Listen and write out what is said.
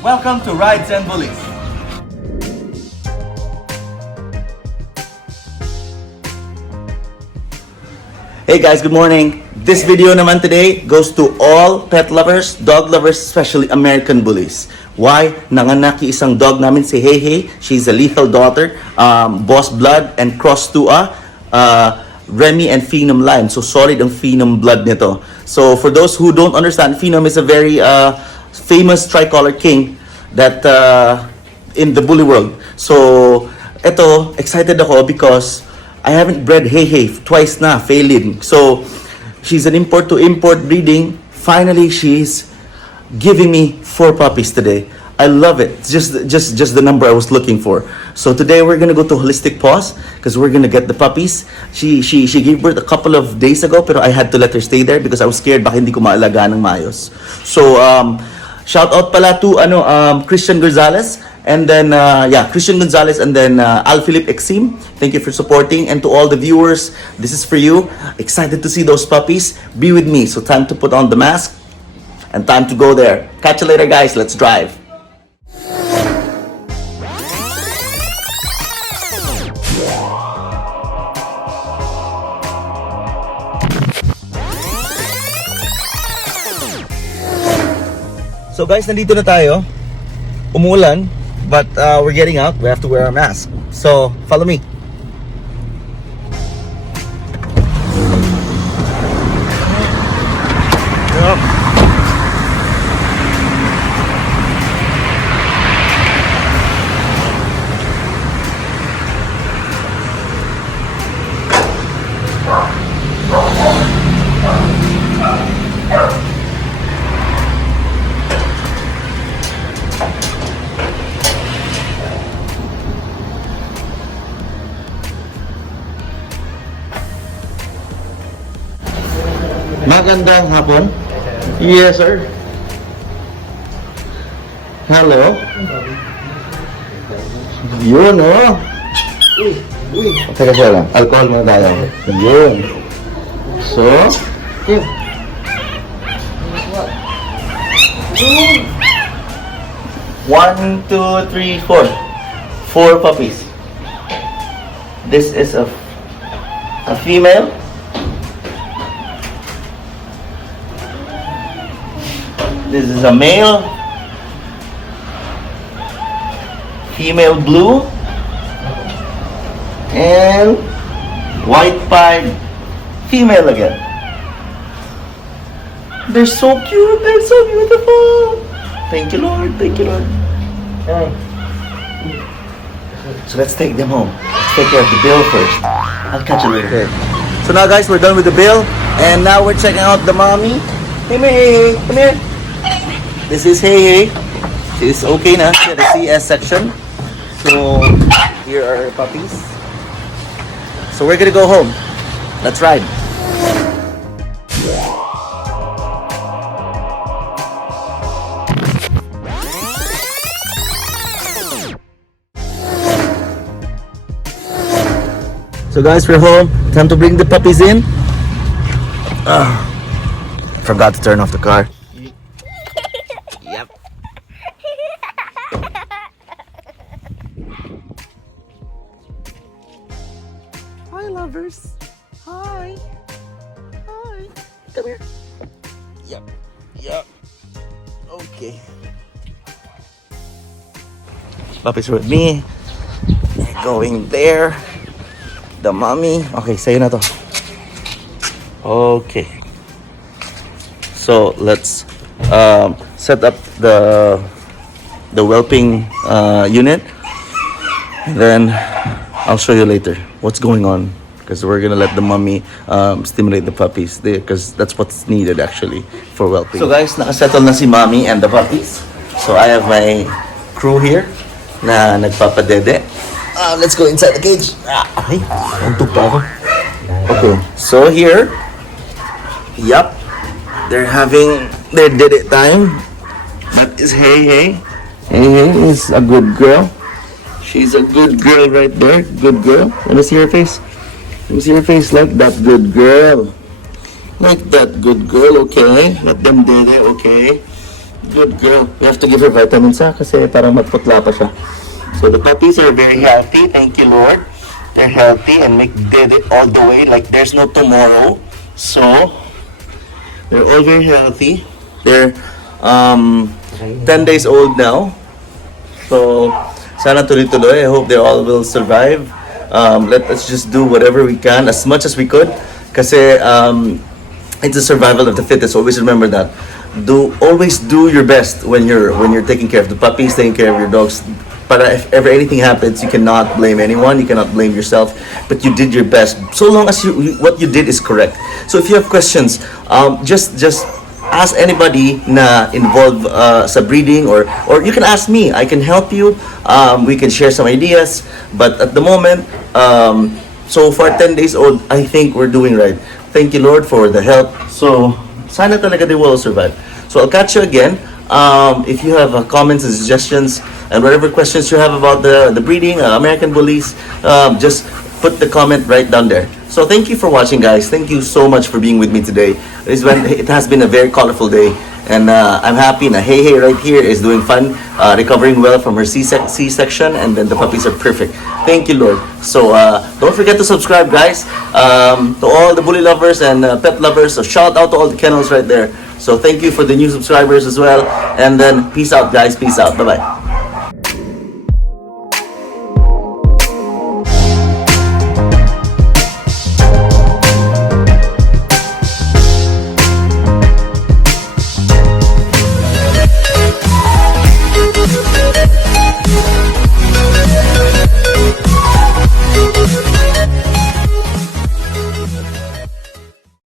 Welcome to Rides N Bullies. Hey guys, good morning. This video naman today goes to all pet lovers, dog lovers, especially American Bullies. Why? Nanganak yung isang dog namin si Hey Hey. She's a lethal daughter, boss blood and cross to a Remy and Phenom line. So solid ang Phenom blood nito. So for those who don't understand, Phenom is a very famous tricolor king that in the bully world. So eto, excited ako because I haven't bred Hey Hey twice na, failing. So she's an import to import breeding. Finally, she's giving me 4 puppies today. I love it. It's just the number I was looking for. So today we're gonna go to Holistic Paws because we're gonna get the puppies. She gave birth a couple of days ago, pero I had to let her stay there because I was scared baka hindi ko maalagaan ng maayos. So shout out pala to Christian Gonzalez. And then, Christian Gonzalez and then Al Philip Exim. Thank you for supporting. And to all the viewers, this is for you. Excited to see those puppies. Be with me. So time to put on the mask and time to go there. Catch you later, guys. Let's drive. So guys, nandito na tayo. Umulan. But we're getting out. We have to wear our mask. So follow me. Magandang hapon. Yes, sir. Hello. Yun, oh. Teka siya lang. Alcohol muna tayo. Yun. So, yun. 1, 2, 3, 4. 4 puppies. This is a female. This is a male, female blue, and white pied female again. They're so cute, they're so beautiful. Thank you, Lord, thank you, Lord. So let's take them home. Let's take care of the bill first. I'll catch you later. So now guys, we're done with the bill, and now we're checking out the mommy. Hey, hey, come here. This is Hey Hey. She's okay na. She had a CS section. So, here are her puppies. So, we're gonna go home. Let's ride. So guys, we're home. Time to bring the puppies in. Forgot to turn off the car. Hi, lovers. Hi. Hi. Come here. Yep. Yep. Okay. Puppies are with me. They're going there. The mommy. Okay, sa'yo na to. Okay. So, let's set up the whelping unit. And then I'll show you later what's going on, because we're gonna let the mommy stimulate the puppies because that's what's needed actually for whelping. So guys, nakasettle na si mommy and the puppies. So I have my crew here na nagpapadede. Let's go inside the cage. Okay, untog pa ako. Okay, so here, yep, they're having their dede time. That is Hey Hey. Hey Hey is a good girl. She's a good girl right there. Good girl. Let me see her face. Let me see her face. Like that good girl. Like that good girl, okay. Let them do it, okay. Good girl. We have to give her vitamins kasi parang magputla pa siya. So the puppies are very healthy. Thank you, Lord. They're healthy and did it all the way like there's no tomorrow. So they're all very healthy. They're 10 days old now. So sana tuloy-tuloy. I hope they all will survive. Let us just do whatever we can as much as we could. Kasi it's the survival of the fittest. Always remember that. Always do your best when you're taking care of the puppies, taking care of your dogs. But if ever anything happens, you cannot blame anyone. You cannot blame yourself. But you did your best. So long as what you did is correct. So if you have questions, just ask anybody na involved sa breeding, or you can ask me. I can help you. We can share some ideas. But at the moment, so far 10 days old, I think we're doing right. Thank you, Lord, for the help. So sana talaga they will survive. So I'll catch you again. If you have comments and suggestions and whatever questions you have about the breeding, American Bullies, just put the comment right down there. So thank you for watching, guys. Thank you so much for being with me today. It has been a very colorful day. And I'm happy na Hey right here is doing fine, recovering well from her C-section, and then the puppies are perfect. Thank you, Lord. So don't forget to subscribe, guys, to all the bully lovers and pet lovers. So shout out to all the kennels right there. So thank you for the new subscribers as well. And then peace out, guys. Peace out. Bye-bye.